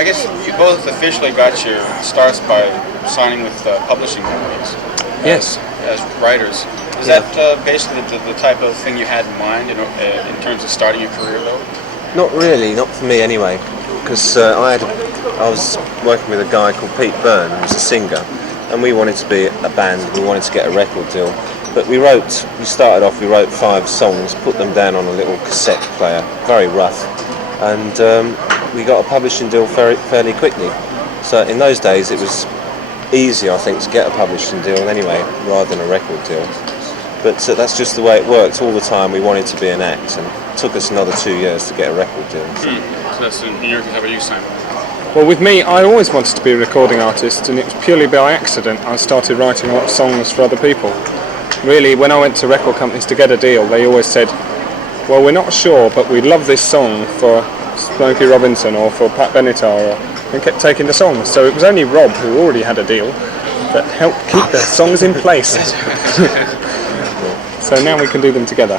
I guess you both officially got your starts by signing with publishing companies. Yes. As writers. Is that basically the type of thing you had in mind in terms of starting your career, though? Not really, not for me anyway. Because I was working with a guy called Pete Byrne, who was a singer, and we wanted to be a band. We wanted to get a record deal. But we wrote 5 songs, put them down on a little cassette player, very rough, and we got a publishing deal fairly quickly. So in those days it was easier, I think, to get a publishing deal anyway, rather than a record deal. But that's just the way it worked. All the time we wanted to be an act, and it took us another 2 years to get a record deal. So that's in New York. How about you, Simon? Well, with me, I always wanted to be a recording artist, and it was purely by accident I started writing a lot of songs for other people. Really, when I went to record companies to get a deal, they always said, well, we're not sure, but we'd love this song for Smokey Robinson or for Pat Benatar, and kept taking the songs. So it was only Rob, who already had a deal, that helped keep the songs in place. So now we can do them together.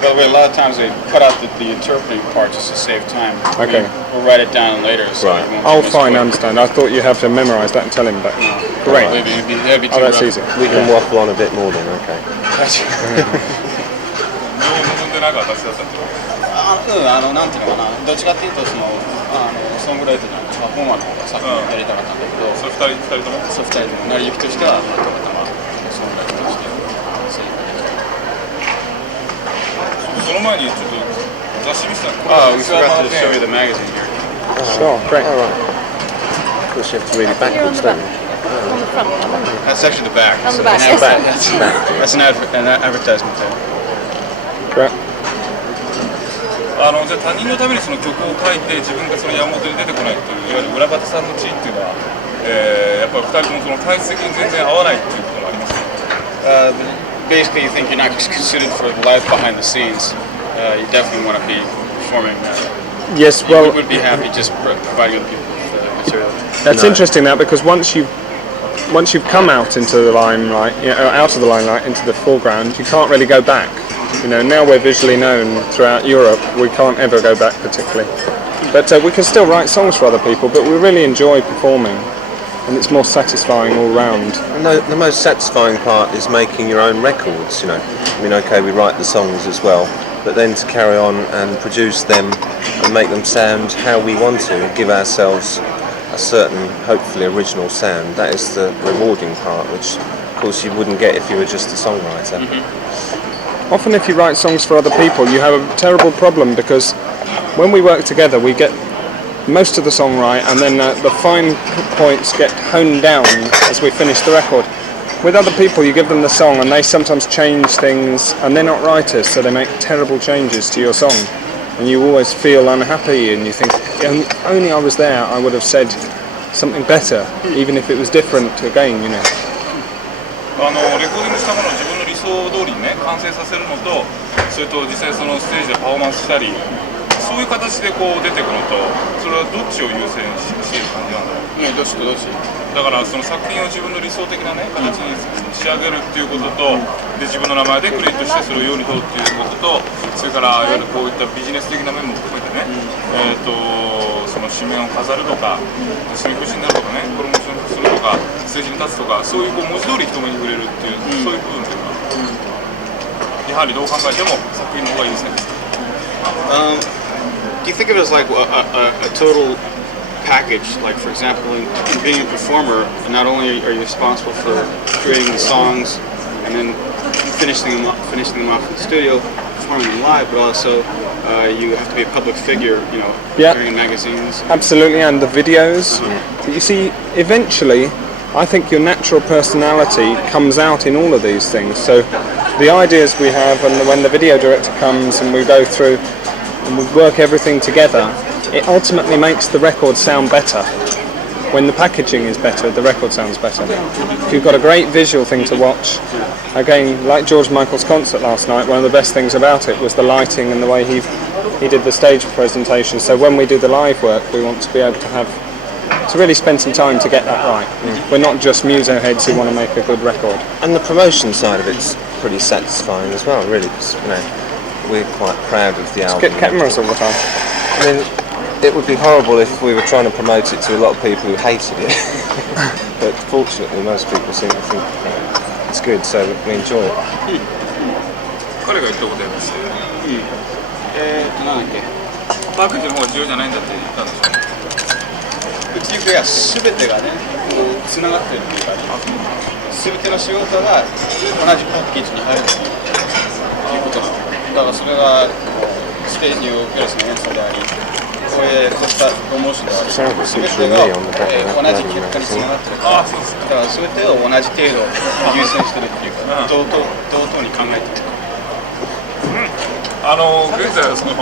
By the way, a lot of times they cut out the interpreting part just to save time. Okay. We'll write it down later. So right. Oh, fine, I understand. I thought you have to memorise that and tell him, but great. That'd be too that's rough. easy. We can waffle on a bit more then, okay. なんていうのかな、どっちかっていうとソングライターなんか本話の方が先にやりたかったんだけど、それ2人とも成り行きとしてはたまたまソングライターとしてその前にちょっと雑誌見せたの。We forgot to show you the magazine here. Sure, great. All right. Of course, you have to read it backwards, don't you? On the front. That's actually the back. On the back. That's an advertisement there. Great. じゃあ他人のためにその曲を書いて自分がその山本に出てこないといういわゆる裏方さんの地位っていうのは、やっぱり2人ともその体質的に全然合わないっていうこともありますか。Basically, you think you're not considered for the life behind the scenes. You definitely want to be performing. Yes, well, you would be happy just providing other people with material. That's interesting now, because once you've come out into the limelight, out of the limelight into the foreground, you can't really go back. Now we're visually known throughout Europe, we can't ever go back particularly. But we can still write songs for other people, but we really enjoy performing, and it's more satisfying all round. And the most satisfying part is making your own records, okay, we write the songs as well, but then to carry on and produce them and make them sound how we want to, give ourselves a certain, hopefully original sound. That is the rewarding part, which of course you wouldn't get if you were just a songwriter. Often if you write songs for other people, you have a terrible problem, because when we work together we get most of the song right, and then the fine points get honed down as we finish the record. With other people you give them the song and they sometimes change things, and they're not writers, so they make terrible changes to your song, and you always feel unhappy and you think, only I was there I would have said something better, even if it was different again. レコーディングしたものを自分の理想通りにね完成させるのと、それと実際そのステージでパフォーマンスしたり、そういう形でこう出ていくのと、それはどっちを優先している感じなんだろう。どっちだからその作品を自分の理想的なね形に仕上げるっていうことと、で自分の名前でクリエイトしてそれを世に問うっていうことと、それからいわゆるこういったビジネス的な面も含めてね、その紙面を飾るとか、紙面表紙になるとかね、プロモーションするとか、ステージに立つとか、そういうこう文字通り人目に触れるっていう、そういう部分っていうのは、やはりどう考えても作品の方が優先ですか。Do you think of it as like a total package? Like, for example, in being a performer, not only are you responsible for creating the songs and then finishing them off in the studio, performing them live, but also you have to be a public figure, appearing in magazines. Absolutely, and the videos. But you see, eventually, I think your natural personality comes out in all of these things. So the ideas we have, and when the video director comes and we go through and we work everything together, it ultimately makes the record sound better. When the packaging is better, the record sounds better. If you've got a great visual thing to watch, again, like George Michael's concert last night, one of the best things about it was the lighting and the way he did the stage presentation. So when we do the live work, we want to be able to really spend some time to get that right. We're not just muso heads who want to make a good record. And the promotion side of it's pretty satisfying as well, really, because we're quite proud of the album. Get cameras all the time. I mean, it would be horrible if we were trying to promote it to a lot of people who hated it. But fortunately, most people seem to think it's good, so we enjoy it. 彼が言ったことやりましたよ。なんだっけ。パッケージの方が重要じゃないんだって言ったんでしょ。物流や全てがね、つながってるっていうかね、全ての仕事が同じパッケージに入るっていうことなの。だからそれがステージにおけるその演奏であり、こういうこうしたプロモーションであり、全てが同じ結果につながってる。だから全てを同じ程度優先してるっていうか、同等に考えてる。現在はその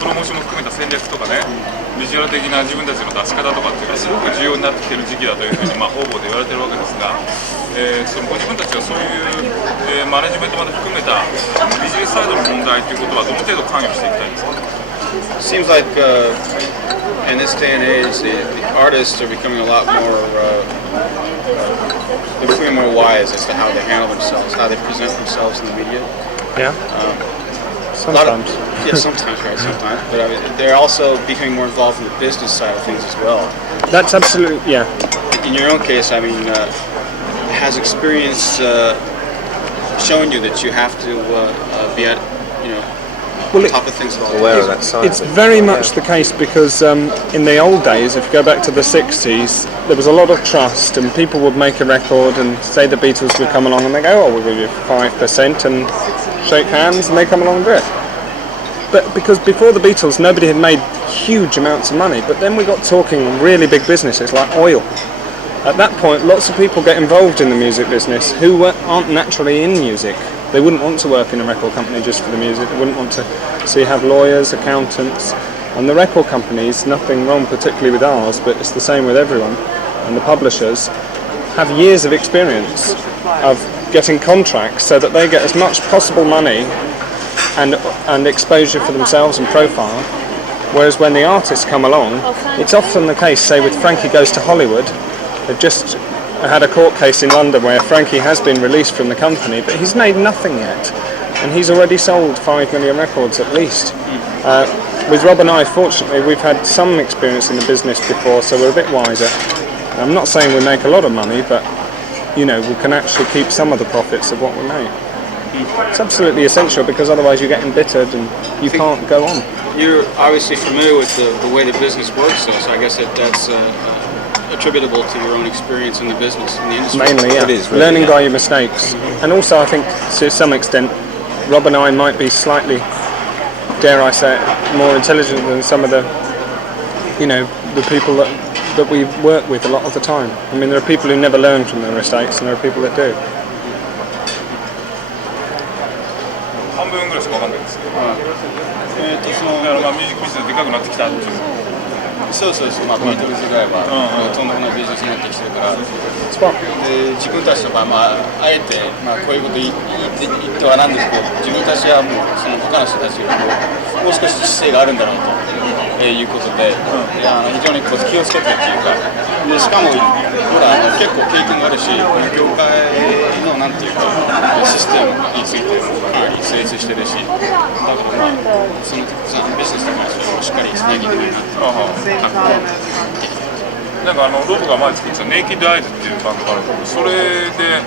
プロモーションも含めた戦略とかね、ビジュアル的な自分たちの出し方とかっていうのはすごく重要になってきている時期だというふうに方々で言われているわけですが、そのご自分たちはそういう、マネジメントまで含めたビジネスサイドの問題ということはどの程度関与していきたいですか？ Seems like in this day and age, the artists are becoming a lot more, they're becoming more wise as to how they handle themselves, how they present themselves in the media. Yeah. Sometimes. Yeah, sometimes, right, sometimes. But I mean, they're also becoming more involved in the business side of things as well. That's absolutely, yeah. In your own case, I mean, has experience shown you that you have to be at, top of things at all? Aware of that side. It's very much the case because in the old days, if you go back to the 60s, there was a lot of trust and people would make a record and say the Beatles would come along and they go, oh, we'll give you 5% and shake hands and they come along and do it. But because before the Beatles, nobody had made huge amounts of money, but then we got talking really big businesses like oil. At that point, lots of people get involved in the music business who aren't naturally in music. They wouldn't want to work in a record company just for the music. They wouldn't want to have lawyers, accountants, and the record companies, nothing wrong particularly with ours, but it's the same with everyone, and the publishers have years of experience of getting contracts so that they get as much possible money and exposure for themselves and profile, whereas when the artists come along, it's often the case, say with Frankie Goes to Hollywood, they've just had a court case in London where Frankie has been released from the company, but he's made nothing yet, and he's already sold 5 million records at least. With Rob and I, fortunately, we've had some experience in the business before, so we're a bit wiser. I'm not saying we make a lot of money, but we can actually keep some of the profits of what we make. It's absolutely essential because otherwise you get embittered and you can't go on. You're obviously familiar with the way the business works, so I guess that's attributable to your own experience in the business, in the industry. Mainly, yeah. It is really, learning by your mistakes. And also I think to some extent Rob and I might be slightly, dare I say it, more intelligent than some of the people that we work with a lot of the time. I mean, there are people who never learn from their mistakes and there are people that do. 半分ぐらいしかわかんないですけど、だからミュージックビジネスでかくなってきたっていう。そう、ビートルズぐらいはとんでもないビジネスになってきてるから、で自分たちとか、あえて、こういうこと言ってはなんですけど、自分たちはもうその他の人たちよりもう少し知性があるんだろうということで、非常に気をつけてるっていうか、でしかもほら結構経験があるし、業界のなんていうかシステムについてもかなり精通してるし、だからそのビジネスとかそれをしっかりつなぎたいなってなんかロブが前作ってたネイキッドアイズっていうバンドがあるんですけど、それで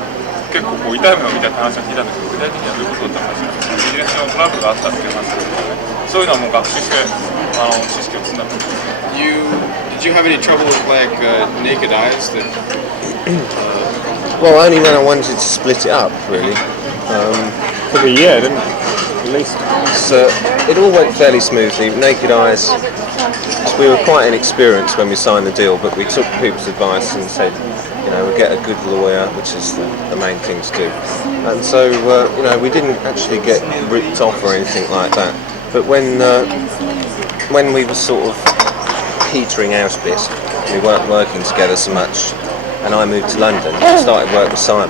結構痛い目を見たって話は聞いたんですけど、具体的にはどういうことだったんですか？ビジネスのトラブルがあったっていう話ですけど、そういうのはもう学習して知識を積んだってことですか？Did you have any trouble with like naked eyes? Well, only when I wanted to split it up, really. For a year, didn't it? At least. So it all went fairly smoothly. Naked Eyes, we were quite inexperienced when we signed the deal, but we took people's advice and said, we'll get a good lawyer, which is the main thing to do. And so, we didn't actually get ripped off or anything like that. But when we were sort of petering out a bit, we weren't working together so much, and I moved to London, started work with Simon.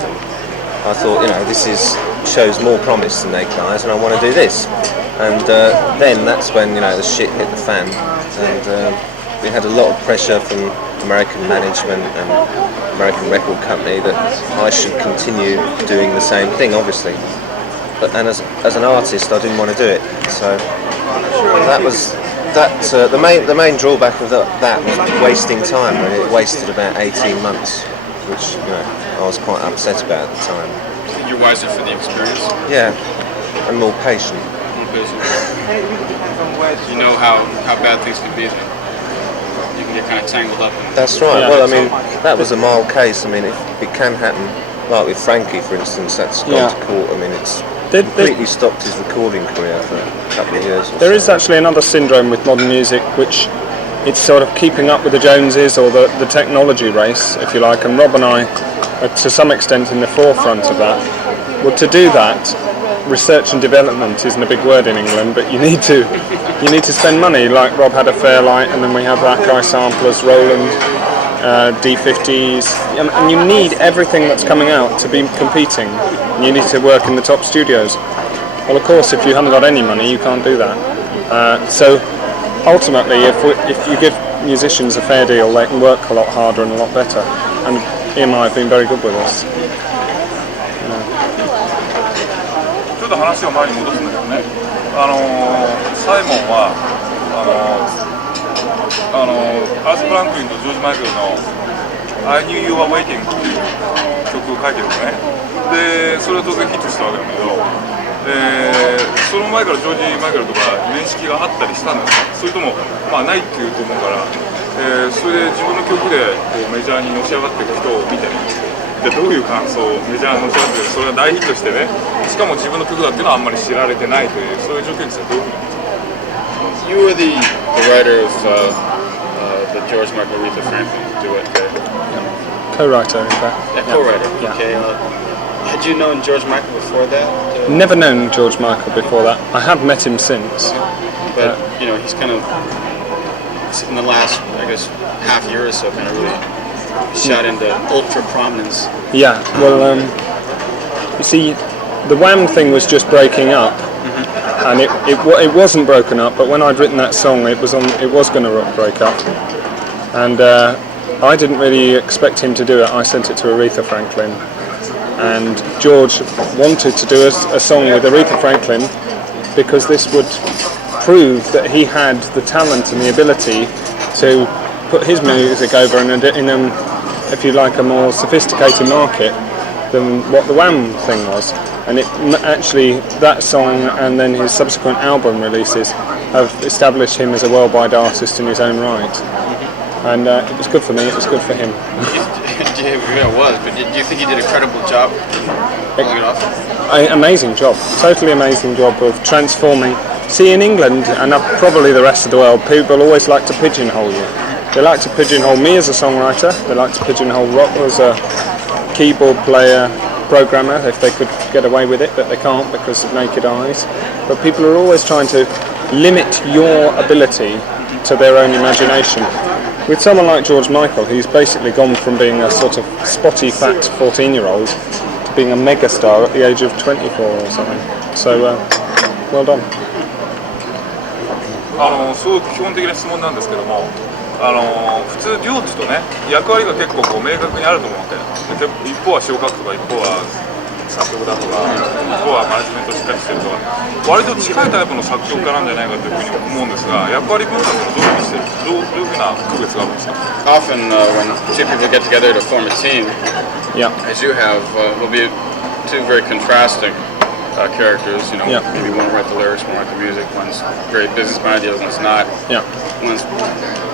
I thought, this shows more promise than Naked Eyes, and I want to do this. And then that's when the shit hit the fan, and we had a lot of pressure from American management and American record company that I should continue doing the same thing, obviously. And as an artist, I didn't want to do it. So that was the main drawback of that was wasting time, and it wasted about 18 months, which I was quite upset about at the time. You're wiser for the experience. Yeah, and more patient. You know how bad things can be. You can get kind of tangled up. That's right. Yeah. Well, I mean, that was a mild case. I mean, it can happen. Like with Frankie, for instance, that's gone to court. I mean, it's completely stopped his recording career for a couple of years. There is actually another syndrome with modern music, which it's sort of keeping up with the Joneses or the technology race, if you like. And Rob and I are to some extent in the forefront of that. Well, to do that, research and development isn't a big word in England, but you need to spend money. Like Rob had a Fairlight, and then we have that guy samplers, Roland. D50s, and you need everything that's coming out to be competing. And you need to work in the top studios. Well, of course, if you haven't got any money, you can't do that. So ultimately, if you give musicians a fair deal, they can work a lot harder and a lot better. And EMI have been very good with us. ちょっと話を前に戻すんだけどね、サイモンはアース・フランクリンとジョージ・マイケルの「I Knew You Were Waiting」っていう曲を書いてるのね。でそれは当然ヒットしたわけだけど、その前からジョージ・マイケルとか面識があったりしたんですか？それともまあないっていうと思うから、それで自分の曲でこうメジャーにのし上がっていく人を見てね、でどういう感想をメジャーにのし上がってそれが大ヒットしてね、しかも自分の曲だっていうのはあんまり知られてないというそういう条件ですよ。どういうふうに You were the writer of the George Michael Aretha Franklin duet. Co-writer, in fact. Co-writer. Yeah. Okay. Had you known George Michael before that? Never known George Michael before that. I have met him since. But he's kind of in the last, I guess, half year or so, kind of really shot into ultra prominence. Yeah. Well, you see, the Wham thing was just breaking up. And it wasn't broken up, but when I'd written that song, it was going to break up, and I didn't really expect him to do it. I sent it to Aretha Franklin, and George wanted to do a song with Aretha Franklin because this would prove that he had the talent and the ability to put his music over in if you like, a more sophisticated market than what the Wham thing was. And actually, that song and then his subsequent album releases have established him as a worldwide artist in his own right. And it was good for me, it was good for him. It was, but do you think he did a credible job pulling it off? Amazing job, totally amazing job of transforming. See, in England, and probably the rest of the world, people always like to pigeonhole you. They like to pigeonhole me as a songwriter, they like to pigeonhole Rob as a keyboard player, programmer, if they could get away with it, but they can't because of naked eyes. But people are always trying to limit your ability to their own imagination. With someone like George Michael, he's basically gone from being a sort of spotty, fat 14-year-old to being a megastar at the age of 24 or something. So, well done. すごく基本的な質問なんですけども、普通デュオっていうとね、役割が結構こう明確にあると思うわけで、一方は詩を書くとか、一方は作曲だとか、一方はマネジメントしっかりしてるとか、割と近いタイプの作曲家なんじゃないかというふうに思うんですが、役割分担ってどういうふうにしてる、どういうふうな区別があるんですか？ Often when two people get together to form a team, as you have, will be two very contrasting characters. Maybe one will write the lyrics, one will write the music. One's very business-minded, the other one's not. One's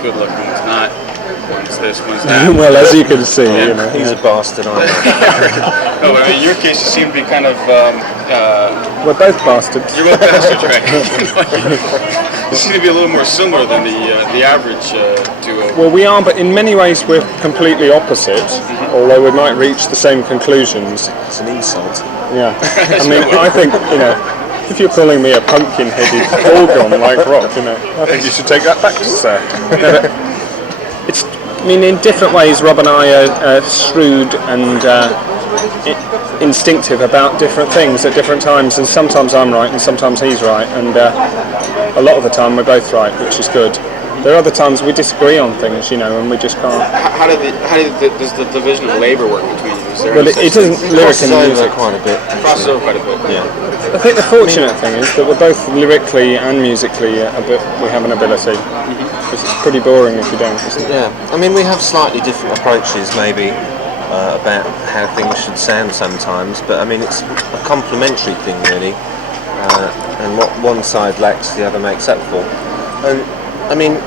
good-looking, one's not. One's this, one's that. Well, as you can see, he's a bastard, aren't he? No, but in your case, you seem to be kind of. We're both bastards. You're both bastards, right? You seem to be a little more similar than the average duo. Well, we are, but in many ways we're completely opposite, although we might reach the same conclusions. It's an insult. Yeah. I mean, I think, if you're calling me a pumpkin-headed gorgon like Rob, I think you should take that back, sir. In different ways, Rob and I are shrewd and instinctive about different things at different times, and sometimes I'm right and sometimes he's right, and a lot of the time we're both right, which is good. There are other times we disagree on things, and we just can't. How does the division of labor work between you? Is there Well, any it such isn't thing? lyric Crosses and over music. quite a bit. Crosses over quite a bit. Yeah. I think the fortunate thing is that we're both lyrically and musically we have an ability. Because it's pretty boring if you don't, isn't it? Yeah, I mean we have slightly different approaches maybe about how things should sound sometimes, but I mean it's a complementary thing really, and what one side lacks the other makes up for. And I mean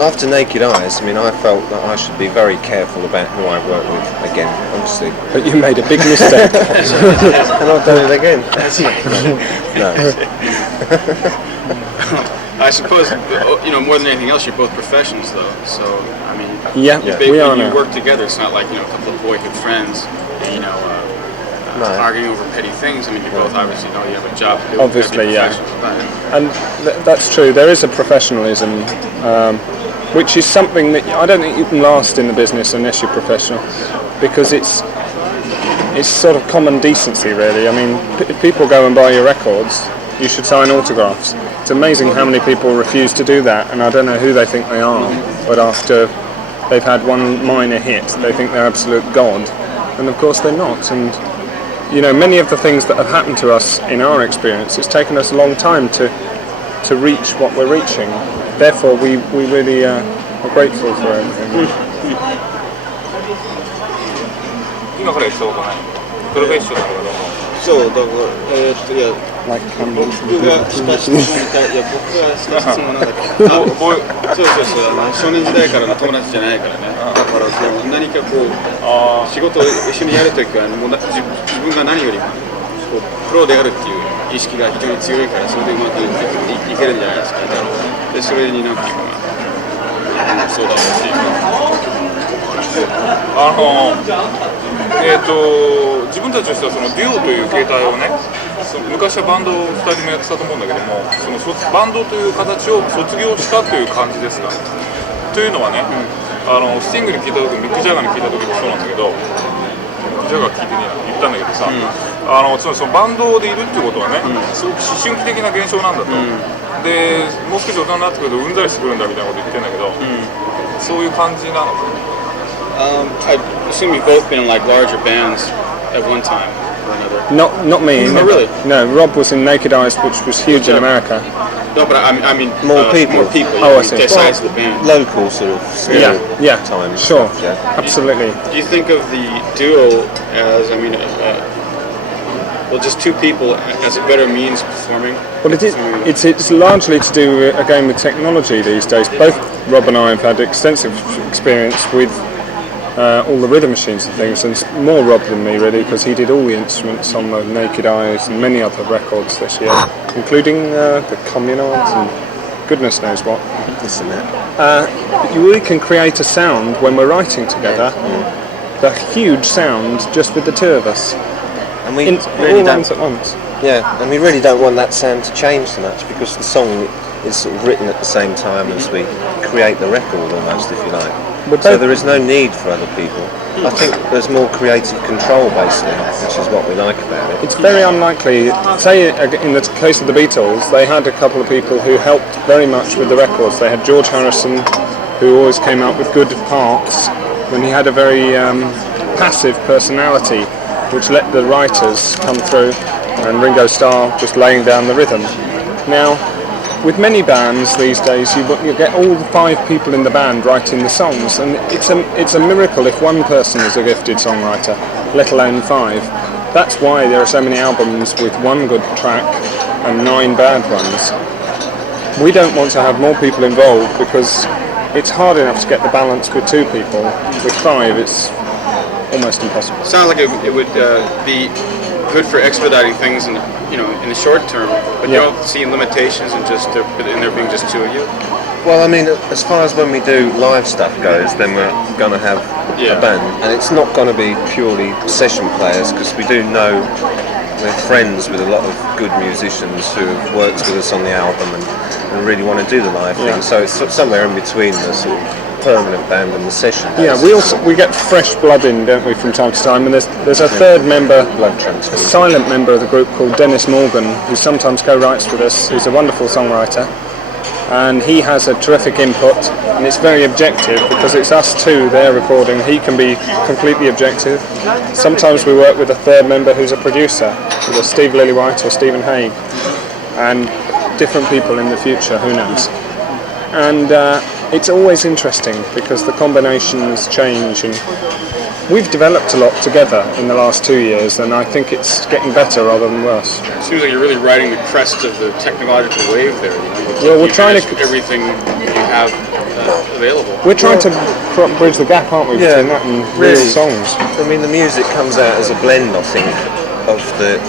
after Naked Eyes, I mean I felt that I should be very careful about who I work with again, obviously. But you made a big mistake. And I've done it again. No. I suppose, more than anything else, you're both professionals, though. So, I mean, Yeah, we are when you now. work together, it's not like, a couple of boyhood friends, and, arguing over petty things. I mean, you both obviously know you have a job to do. Obviously, yeah. Professionals about it. And that's true. There is a professionalism, which is something that I don't think you can last in the business unless you're professional, because it's sort of common decency, really. I mean, if people go and buy your records, you should sign autographs. It's amazing how many people refuse to do that, and I don't know who they think they are, but after they've had one minor hit, they think they're absolute god, and of course they're not. And many of the things that have happened to us in our experience, it's taken us a long time to reach what we're reaching. Therefore, we really are grateful for everything. 今からそうかねプロフェッショナルがどうもそうだからいや Like, 僕がした質問に対いや僕がした質問なんだけどそう少年時代からの友達じゃないからねだから何かこう仕事を一緒にやるときはもう自分が何よりもこうプロであるっていう意識が非常に強いからそれでうまくいけるんじゃないですかでそれになんかそうだろうし自分たちとしてはそのデュオという形態をね昔はバンドを2人もやってたと思うんだけどもそのバンドという形を卒業したという感じですかというのはね、スティングに聞いた時ミック・ジャガーに聞いた時もそうなんだけどミック・ジャガー聞いてねえな言ったんだけどさ、そのバンドでいるっていうことはね、すごく思春期的な現象なんだと、でもう少し大人になってくるとうんざりしてくるんだみたいなこと言ってんだけど、そういう感じなのかI assume you've both been in like larger bands at one time or another. Not me. Oh, really? No, Rob was in Naked Eyes, which was huge in America. No, but I mean More people. More people. Oh, I see. The size of the band. Local sort of Yeah, time. sure, Stuff, yeah. absolutely. Do you think of the duo as, just two people as a better means of performing? Well, it's largely to do again with technology these days. Both Rob and I have had extensive experience with all the rhythm machines and things, and more Rob than me really, because he did all the instruments on the Naked Eyes and many other records this year, including the Communards and goodness knows what. This and that. You really can create a sound when we're writing together, a huge sound just with the two of us. And we In really all don't. lines at once. Yeah, and we really don't want that sound to change so much because the song is sort of written at the same time as we create the record almost, if you like. So there is no need for other people. I think there's more creative control basically, which is what we like about it. It's very unlikely. Say in the case of the Beatles, they had a couple of people who helped very much with the records. They had George Harrison, who always came out with good parts, and he had a very passive personality, which let the writers come through, and Ringo Starr just laying down the rhythm. Now, with many bands these days, you get all the 5 people in the band writing the songs, and it's a miracle if one person is a gifted songwriter, let alone 5. That's why there are so many albums with 1 good track and 9 bad ones. We don't want to have more people involved because it's hard enough to get the balance with 2 people. With 5, it's almost impossible. Sounds like it would be good for expediting things in the short term, but you don't see limitations in there being just 2 of you. Well, I mean, as far as when we do live stuff goes, then we're going to have a band, and it's not going to be purely session players because we do know we're friends with a lot of good musicians who have worked with us on the album and really want to do the live thing. So it's somewhere in between the sort of permanent band and the session. Yeah, we get fresh blood in, don't we, from time to time, and there's a third member, Blood transfer. a silent member of the group called Dennis Morgan, who sometimes co-writes with us. He's a wonderful songwriter, and he has a terrific input, and it's very objective because it's us two there recording. He can be completely objective. Sometimes we work with a third member who's a producer, either Steve Lillywhite or Stephen Haig, and different people in the future, who knows. And it's always interesting because the combinations change, and we've developed a lot together in the last 2 years, and I think it's getting better rather than worse. It seems like you're really riding the crest of the technological wave there. Well, we're trying to everything you have available. We're trying to bridge the gap, aren't we, between that and real songs? I mean, the music comes out as a blend, I think, of the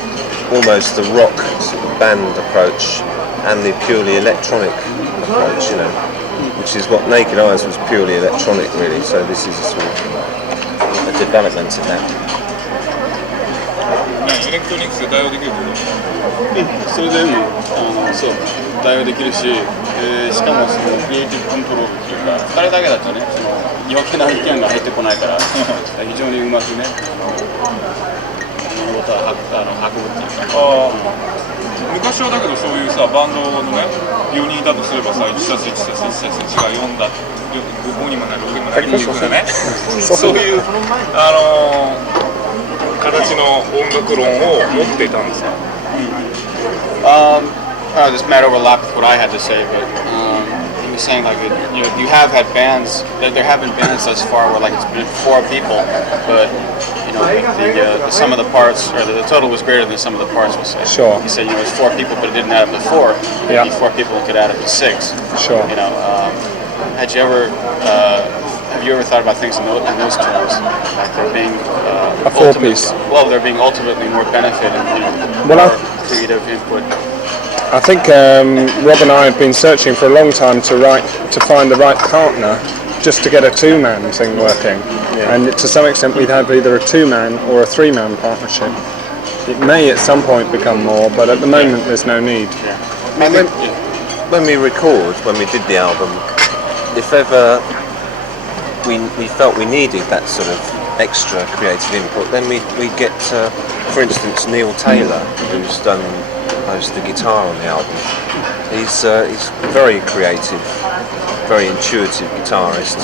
almost the rock sort of band approach and the purely electronic approach, you know, which is what Naked Eyes was, purely electronic, really. So this is a sort of a development of that. エレクトロニクスで対応できるってこと？それでもそう対応できるし、しかもそのクリエイティブコントロールっていうか、2人だけだとね、その余計な意見が入ってこないから非常にうまくね、物事は運ぶっていうか。昔はだけどそういうさバンドのね4人だとすればさ 1+1+1+1 が4だ5にもなる6にもなるっていうふうなねそういう形の音楽論を持っていたんですかThis might overlap with what I had to say, but he was saying like you have had bands. There have been bands thus far where like it's been 4 people, but the sum of the parts or the total was greater than the sum of the parts was. Say. Sure. He said it's 4 people, but it didn't add up to 4. Maybe 4 people could add up to 6. Sure. Had you ever? Have you ever thought about things in those terms, like there being a 4-piece? Well, there being ultimately more benefit and more creative input. I think Rob and I have been searching for a long time to find the right partner, just to get a 2-man thing working. Yeah. And to some extent, we'd have either a 2-man or a 3-man partnership. It may at some point become more, but at the moment, there's no need. Yeah. When we record, when we did the album, if ever we felt we needed that sort of extra creative input, then we get, for instance, Neil Taylor, who's done most of the guitar on the album. He's very creative, very intuitive guitarist,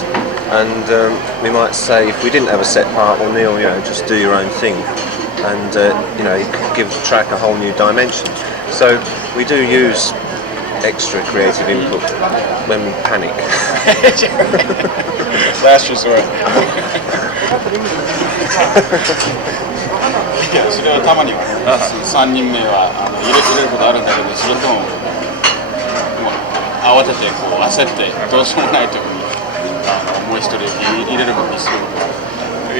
and we might say if we didn't have a set part, well, Neil, just do your own thing, and he could give the track a whole new dimension. So we do use extra creative input when we panic. Last resort. いや、それはたまにはね、3人目は入れることあるんだけど、それとも慌てて焦ってどうしようもないときにもう一人入れることにする。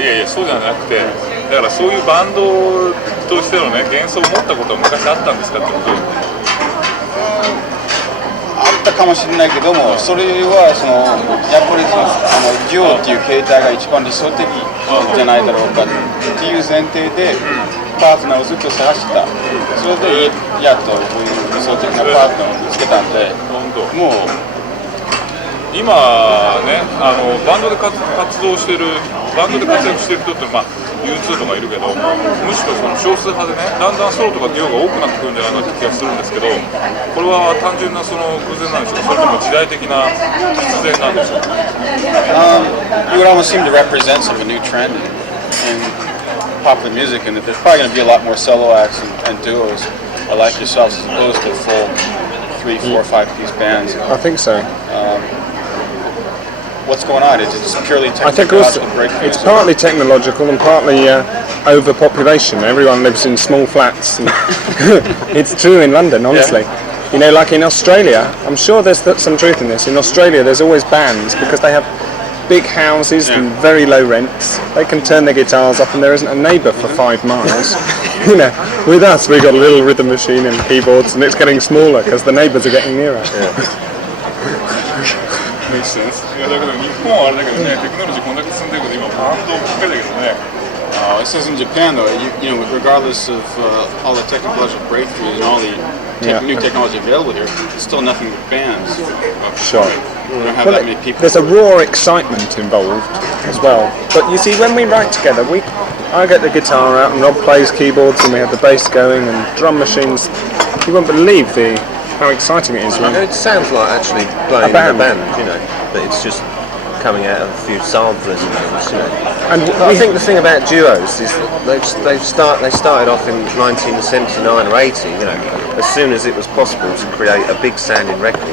いやいや、そうじゃなくて、だからそういうバンドとしてのね幻想を持ったことは昔あったんですかってことあったかもしれないけども、それはやっぱりデュオっていう形態が一番理想的じゃないだろうかっていう前提でパートナーをずっと探してた。それでやっとこういう理想的なパートナーを見つけたんで、もう今ねバンドで活躍してる人ってU2 とかいるけど、むしろその少数派でね、だんだんソロとかデュオが多くなってくるんじゃないかって気がするんですけど、これは単純なその偶然なんでしょうか、それとも時代的な必然なんでしょうか。You would almost seem to represent sort of a new trend in popular music, and that there's probably going to be a lot more solo acts and duos like yourselves as opposed to full 3, 4, 5-piece bands. I think so. What's going on? It's purely technological. I think also it's partly technological and partly overpopulation. Everyone lives in small flats. And it's true in London, honestly. Yeah. Like in Australia, I'm sure there's some truth in this. In Australia, there's always bands because they have big houses and very low rents. They can turn their guitars up and there isn't a neighbour for 5 miles. With us, we've got a little rhythm machine and keyboards, and it's getting smaller because the neighbours are getting nearer. Makes sense. いやだけど日本はあれだけどね、テクノロジーこんだけ進んでるけど今バンドばっかりだけどね。This is in Japan though. Regardless of all the technological breakthroughs and all the new technology available here, it's still nothing but bands. Sure. We don't have that many people. There's a raw excitement involved as well. But you see, when we write together, I get the guitar out and Rob plays keyboards and we have the bass going and drum machines. You won't believe the how exciting it is. You know, it sounds like actually playing band. in a band, you know, but it's just coming out of a few samplers and things, you know. And I think the thing about duos is they started off in 1979 or 80, you know, as soon as it was possible to create a big sounding record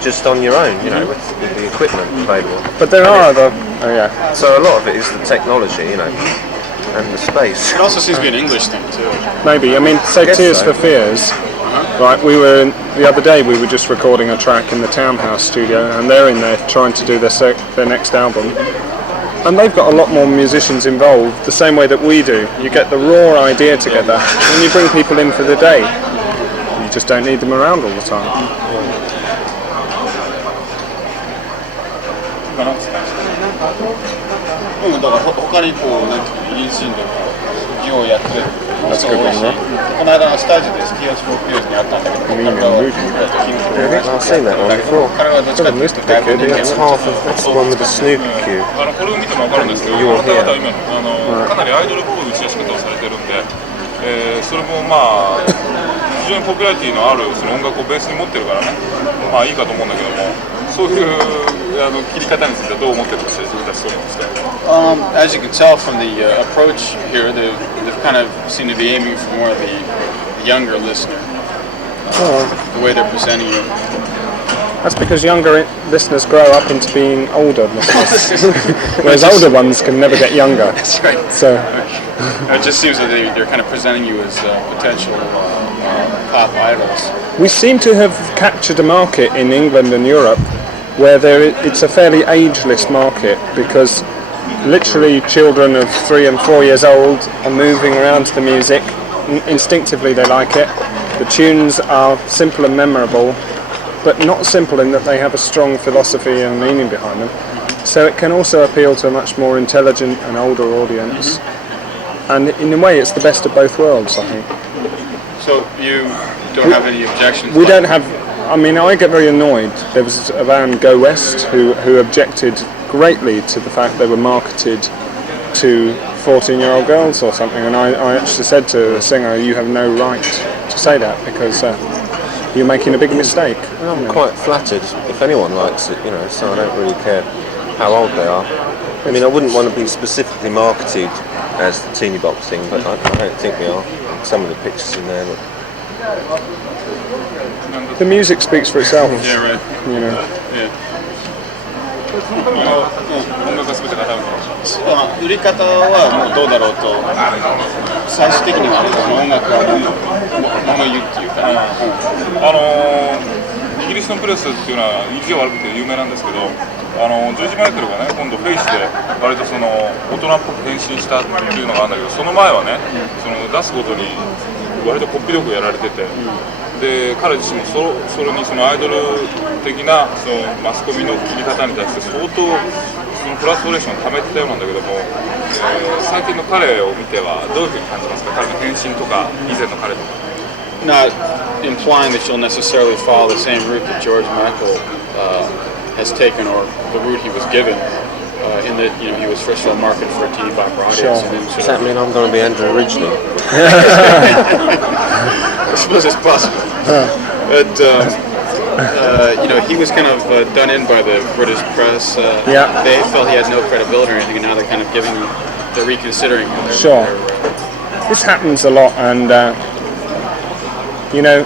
just on your own, you know, with the equipment available. But there are other. Oh yeah. So a lot of it is the technology, you know, and the space. It also seems to be an English thing too. Maybe. I mean, say guess Tears so. for Fears. Right, the other day we were just recording a track in the Townhouse studio, and they're in there trying to do their next album. And they've got a lot more musicians involved, the same way that we do. You get the raw idea together, and you bring people in for the day. You just don't need them around all the time. うん、だから他にこうなんていうのインシーンでこうデュオやってる人が多いし、この間スタジオでスティアス・フォー・ピューズにあったんだけど、彼は I've seen that one before. 彼はどっちかっていうとだいぶ人間 That's half of that's the one with the snooker cue. これを見ても分かるんですけど、You're た here. だ今かなりアイドルっぽい打ち出し方をされてるんで、それもまあ非常にポピュラリティのあるその音楽をベースに持ってるからね、まあいいかと思うんだけども、そういう切り方についてどう思ってるか知りたいそうなんですか。As you can tell from the approach here, they've kind of seem to be aiming for more of the younger listener. The way they're presenting you. That's because younger listeners grow up into being older listeners, whereas older ones can never get younger. That's right. So It just seems that they're kind of presenting you as potential pop idols. we seem to have captured a market in England and Europe where it's a fairly ageless market, because literally children of 3 and 4 years old are moving around to the music. Instinctively they like it. The tunes are simple and memorable, but not simple in that they have a strong philosophy and meaning behind them. So it can also appeal to a much more intelligent and older audience. And in a way it's the best of both worlds, I think. So you don't have any objections? We don't have, I mean, I get very annoyed. There was a band, Go West, who objected greatly to the fact they were marketed to 14-year-old girls or something, and I actually said to the singer, you have no right to say that, because you're making a big mistake. Well, I'm quite flattered if anyone likes it, you know, so I don't really care how old they are. I mean, I wouldn't want to be specifically marketed as the teeny bop thing, but I don't think we are. Some of the pictures in there, but The music speaks for itself. Yeah, right. You know. Yeah. 音楽が全て語るから。売り方はもうどうだろうと、最終的には音楽は物言うっていうか、イギリスのプレスっていうのは意地が悪くて有名なんですけど、ジョージ・マイケルがね、今度フェイスで割とその大人っぽく変身したっていうのがあるんだけど、その前はね、その出すごとに割とこっぴどくやられてて、で彼自身もそれにそのアイドル的なそのマスコミの切り方に対して相当そのフラストレーションを溜めてたようなんだけども、最近の彼を見てはどういうふうに感じますか？彼の変身とか以前の彼とか。Not implying that you'll necessarily follow the same route that George Michael has taken, or the route he was given. In that, you know, he was first of all marketed for a TV pop audience. Sure. And then does that mean I'm going to be Andrew originally? I suppose it's possible. But you know, he was kind of done in by the British press. Yeah. They felt he had no credibility or anything, and now they're kind of they're reconsidering. Sure. This happens a lot, and you know,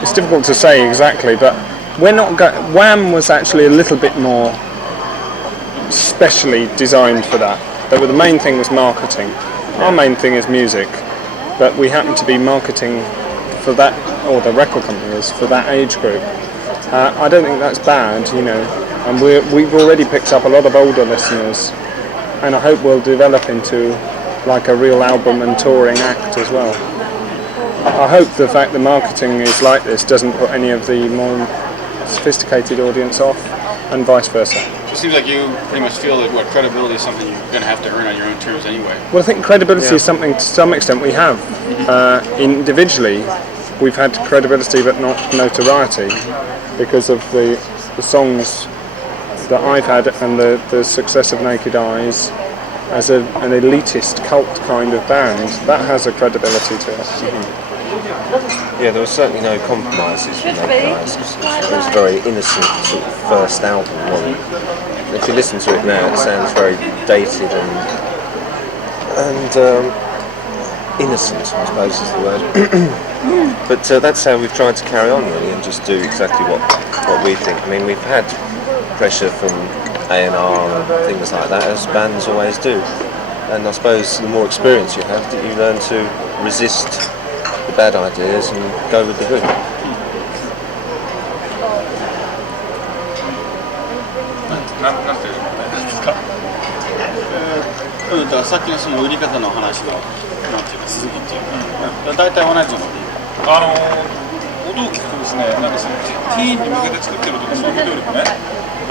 it's difficult to say exactly, but we're not. Wham was actually a little bit more specially designed for that. But the main thing was marketing. Our main thing is music, but we happen to be marketing for that, or the record company is for that age group. I don't think that's bad, you know, and we've already picked up a lot of older listeners, and I hope we'll develop into like a real album and touring act as well. I hope the fact the marketing is like this doesn't put any of the more sophisticated audience off, and vice versa. It seems like you pretty much feel that credibility is something you're going to have to earn on your own terms anyway. Well, I think credibility is something to some extent we have. Individually, we've had credibility but not notoriety because of the songs that I've had and the success of Naked Eyes as an elitist cult kind of band. That has a credibility to it. Yeah, there were certainly no compromises with those guys. It was a very innocent sort of first album, wasn't it? If you listen to it now, it sounds very dated and innocent, I suppose is the word. But that's how we've tried to carry on really, and just do exactly what we think. I mean, we've had pressure from A&R and things like that, as bands always do. And I suppose the more experience you have, that you learn to resist the bad ideas and go with the good. なんていうんですか。だからさっきのその売り方の話のなんていうか続きっていうか、大体同じの。音を聞くとですね、なんかそのティーンに向けて作ってるとかそういうことよりもね、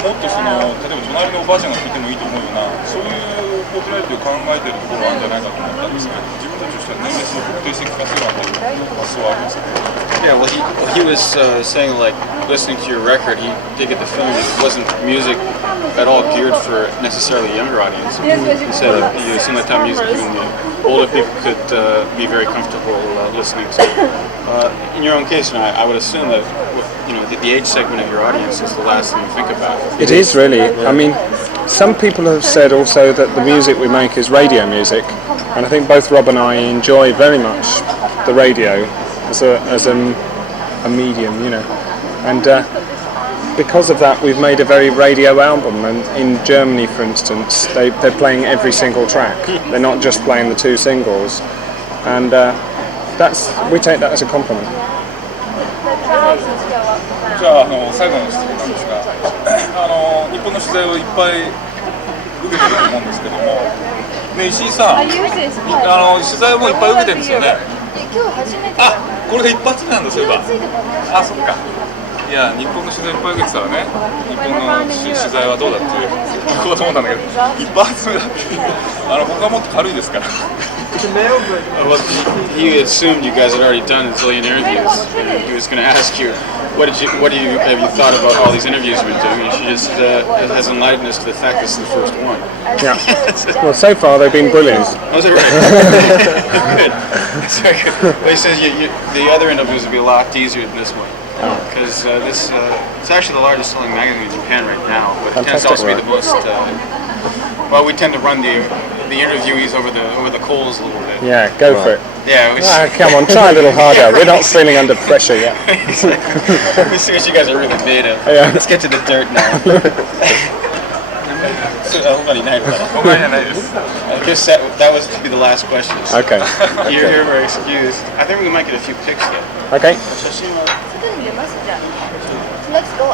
もっとその例えば隣のおばあちゃんが聞いてもいいと思うようなそういうポピュラリティを考えてるところがあるんじゃないかと思ったんですけど、自分たちとしては年齢の特定性聞かせるなんていう発想はありますね。Yeah, well, he was saying like listening to your record, he did get the feeling that it wasn't music at all geared for necessarily a younger audience. He said that it seemed like that music even the older people could be very comfortable listening to. In your own case, and I would assume that the age segment of your audience is the last thing you think about. It is really. I mean, some people have said also that the music we make is radio music, and I think both Rob and I enjoy very much the radio as a medium, and because of that we've made a very radio album. And in Germany, for instance, they're playing every single track. They're not just playing the 2 singles, and we take that as a compliment. じゃあ、最後の質問なんですが、日本の取材をいっぱい受けてると思うんですけども、ね、石井さん、取材もいっぱい受けてるんですよね。あ、これで一発目なんですよ、今。あ、そっか。いや、日本の取材いっぱい受けてたらね、日本の取材はどうだって聞こうと思ったんだけど、一発目だって。僕はもっと軽いですから。Well, he assumed you guys had already done a zillion interviews. And he was going to ask you, have you thought about all these interviews you've been doing? She just has enlightened us to the fact this is the first one. Yeah. Well, so far they've been brilliant. Was it right? Good. That's very good. Well, he says the other interviews will be a lot easier than this one. Because it's actually the largest selling magazine in Japan right now, but it tends to also be the most. Well, we tend to run the interviewees over the coals a little bit. Yeah, go for it. Yeah. Come on, try a little harder. We're not feeling under pressure yet. Let me see what you guys are really made of. Yeah. Let's get to the dirt now. I guess that was to be the last question. Okay. You're here for excuse. I think we might get a few pics though. Okay. Let's go.